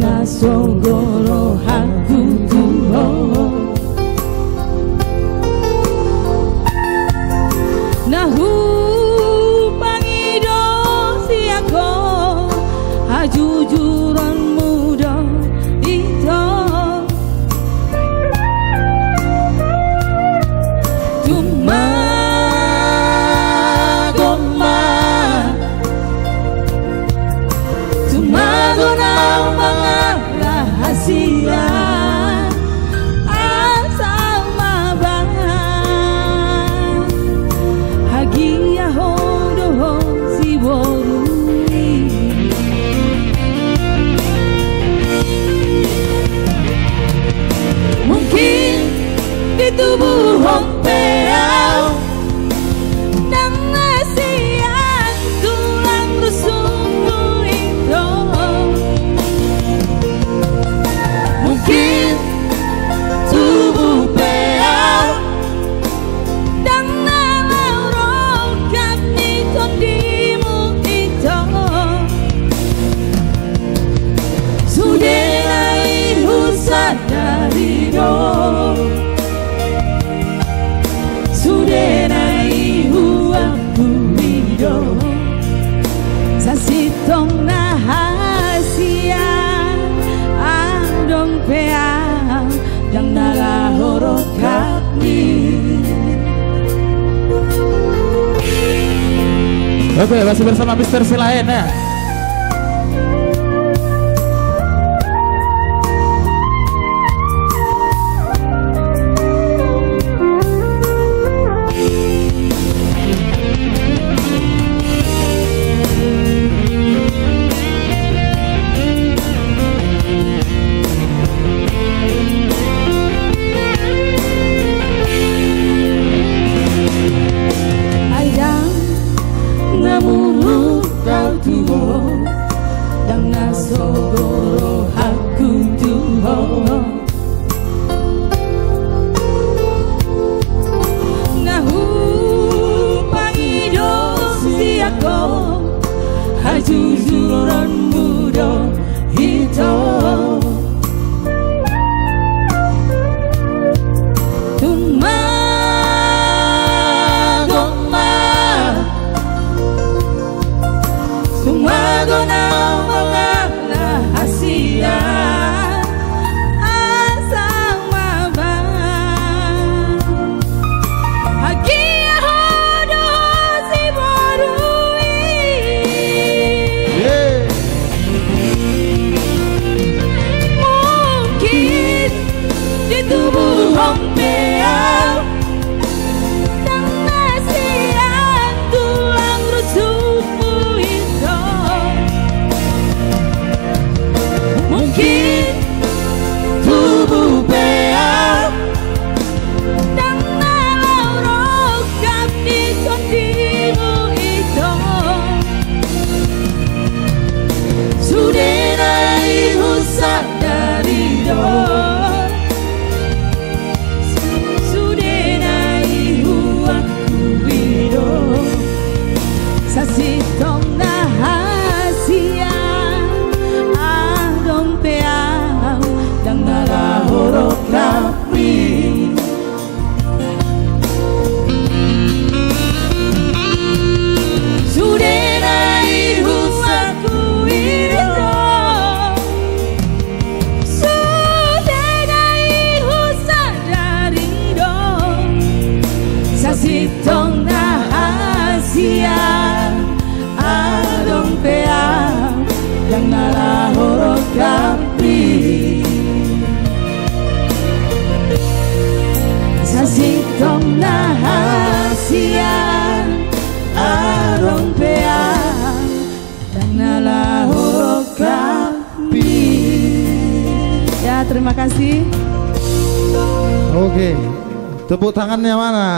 nasogoro haku tuho nahu pangido siako hajujuran muda itu cuma tubuh hompeau dan nasian tulang rusukmu itu mungkin tubuh peau dan nalaurokan itu dimu itu sudah lain husad dari sudenai huaku hidup sasitong nahasia adong peang yang nalahoro kami. Oke, masih bersama Mr. Silain ya. Dan nasogoro haku tuho nahu pangido siako hajujuran muda hito tubuh hompeau dan nasian tulang rusukmu itu mungkin tubuh peau dan nalaurokan di kondimu itu sudah naik husad dari dor sasitong nahasia adong peang dan nalahoro kami sudah naik husaku hidup sudah naik husad dari dong sasitong nahasia adong peang yang nalahoro kami sasitong nahasian adong peang yang nalahoro kami. Ya, terima kasih. Oke, tepuk tangannya mana?